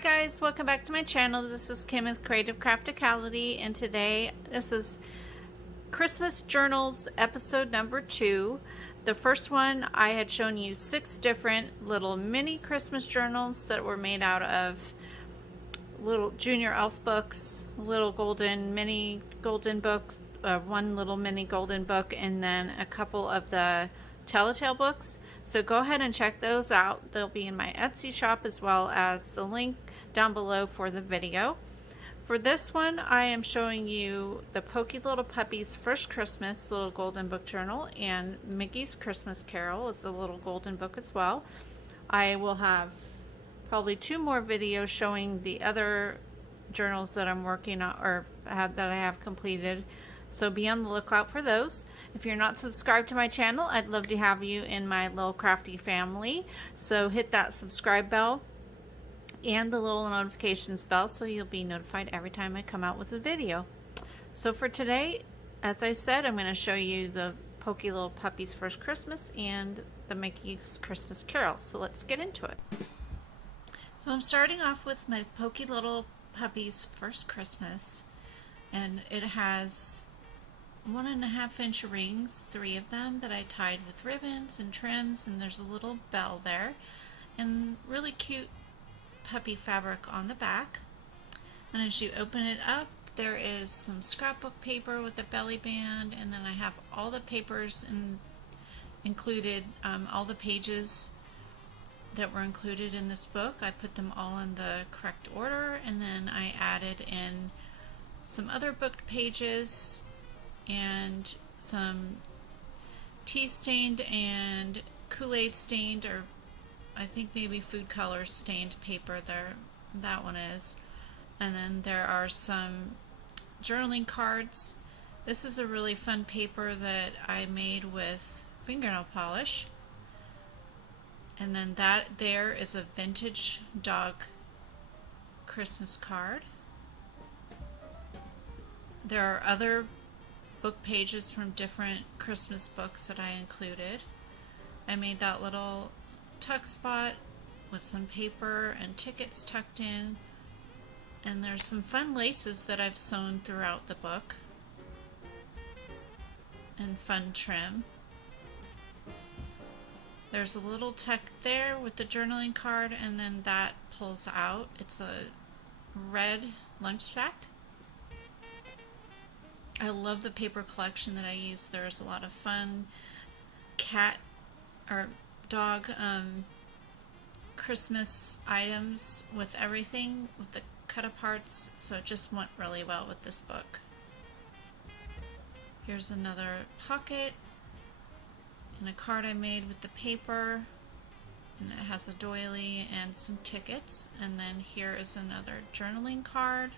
guys, welcome back to my channel. This is Kim with Creative Crafticality, and today this is Christmas Journals episode number 2. The first one I had shown you 6 different little mini Christmas journals that were made out of little junior elf books, little golden mini golden books, one little mini golden book, and then a couple of the Telltale books. So go ahead and check those out. They'll be in my Etsy shop as well as the link down below for the video. For this one, I am showing you the Poky Little Puppies First Christmas little golden book journal, and Mickey's Christmas Carol is a little golden book as well. I will have probably 2 more videos showing the other journals that I'm working on or that I have completed. So be on the lookout for those. If you're not subscribed to my channel, I'd love to have you in my little crafty family. So hit that subscribe bell and the little notifications bell so you'll be notified every time I come out with a video. So for today, as I said, I'm going to show you the Poky Little Puppies First Christmas and the Mickey's Christmas Carol. So let's get into it. So I'm starting off with my Poky Little Puppies First Christmas, and it has 1.5-inch rings, 3 of them that I tied with ribbons and trims, and there's a little bell there, and really cute puppy fabric on the back. And as you open it up, there is some scrapbook paper with a belly band, and then I have all the papers included, all the pages that were included in this book. I put them all in the correct order, and then I added in some other booked pages and some tea stained and Kool-Aid stained, or I think maybe food color stained paper there, that one is. And then there are some journaling cards. This is a really fun paper that I made with fingernail polish. And then that there is a vintage dog Christmas card. There are other book pages from different Christmas books that I included. I made that little tuck spot with some paper and tickets tucked in, and there's some fun laces that I've sewn throughout the book and fun trim. There's a little tuck there with the journaling card, and then that pulls out. It's a red lunch sack. I love the paper collection that I use. There's a lot of fun cat or dog Christmas items with everything, with the cut aparts, so it just went really well with this book. Here's another pocket and a card I made with the paper, and it has a doily and some tickets. And then here is another journaling card.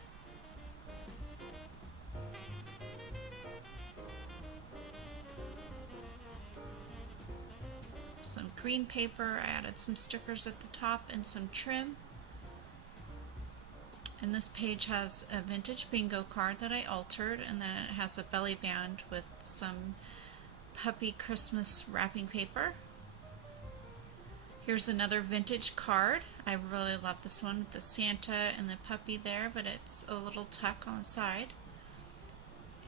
Some green paper. I added some stickers at the top and some trim. And this page has a vintage bingo card that I altered, and then it has a belly band with some puppy Christmas wrapping paper. Here's another vintage card. I really love this one with the Santa and the puppy there, but it's a little tuck on the side.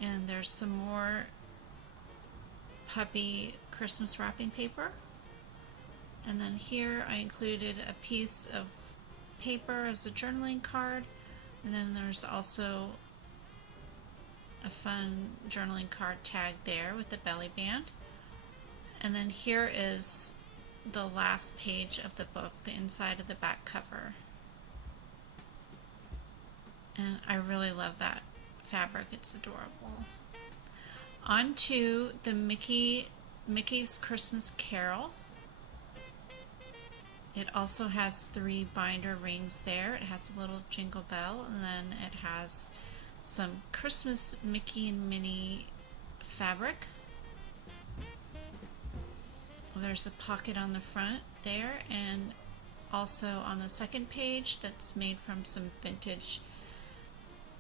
And there's some more puppy Christmas wrapping paper. And then here I included a piece of paper as a journaling card, and then there's also a fun journaling card tag there with the belly band. And then here is the last page of the book, the inside of the back cover. And I really love that fabric, it's adorable. On to the Mickey's Christmas Carol. It also has 3 binder rings there. It has a little jingle bell, and then it has some Christmas Mickey and Minnie fabric. There's a pocket on the front there, and also on the second page that's made from some vintage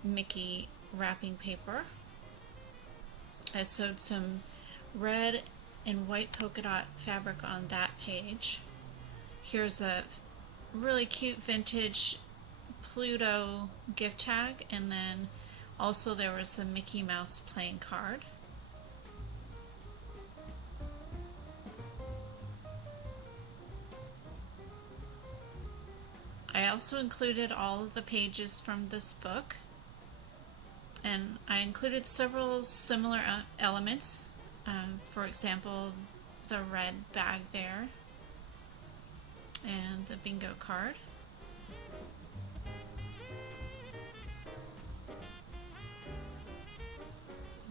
Mickey wrapping paper. I sewed some red and white polka dot fabric on that page. Here's a really cute vintage Pluto gift tag, and then also there was a Mickey Mouse playing card. I also included all of the pages from this book, and I included several similar elements. For example, the red bag there and the bingo card.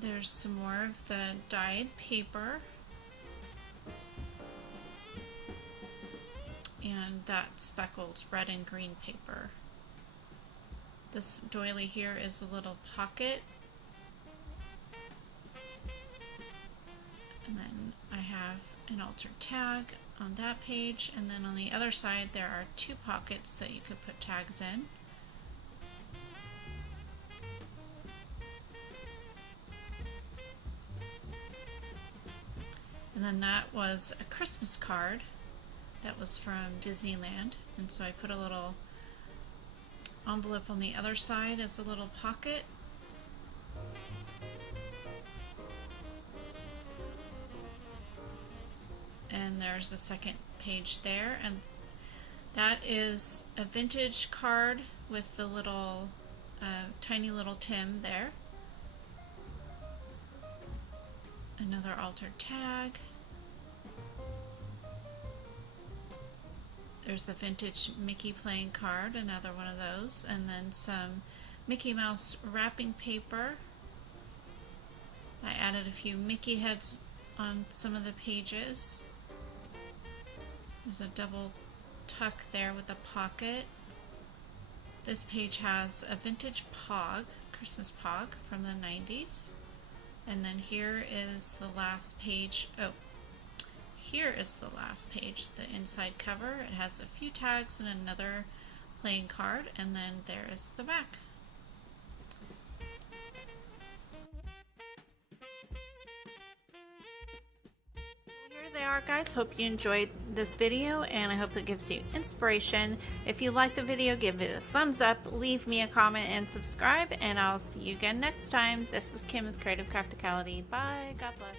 There's some more of the dyed paper and that speckled red and green paper. This doily here is a little pocket, and then I have an altered tag on that page, and then on the other side there are two pockets that you could put tags in. And then that was a Christmas card that was from Disneyland, and so I put a little envelope on the other side as a little pocket. And there's a second page there, and that is a vintage card with the little tiny little Tim there. Another altered tag. There's a vintage Mickey playing card, another one of those, and then some Mickey Mouse wrapping paper. I added a few Mickey heads on some of the pages. There's a double tuck there with a pocket. This page has a vintage Pog, Christmas Pog from the 90s. And then here is the last page. Oh, here is the last page, the inside cover. It has a few tags and another playing card, and then there is the back. Here they are, guys. Hope you enjoyed this video, and I hope it gives you inspiration. If you like the video, give it a thumbs up, leave me a comment, and subscribe, and I'll see you again next time. This is Kim with Creative Crafticality. Bye. God bless.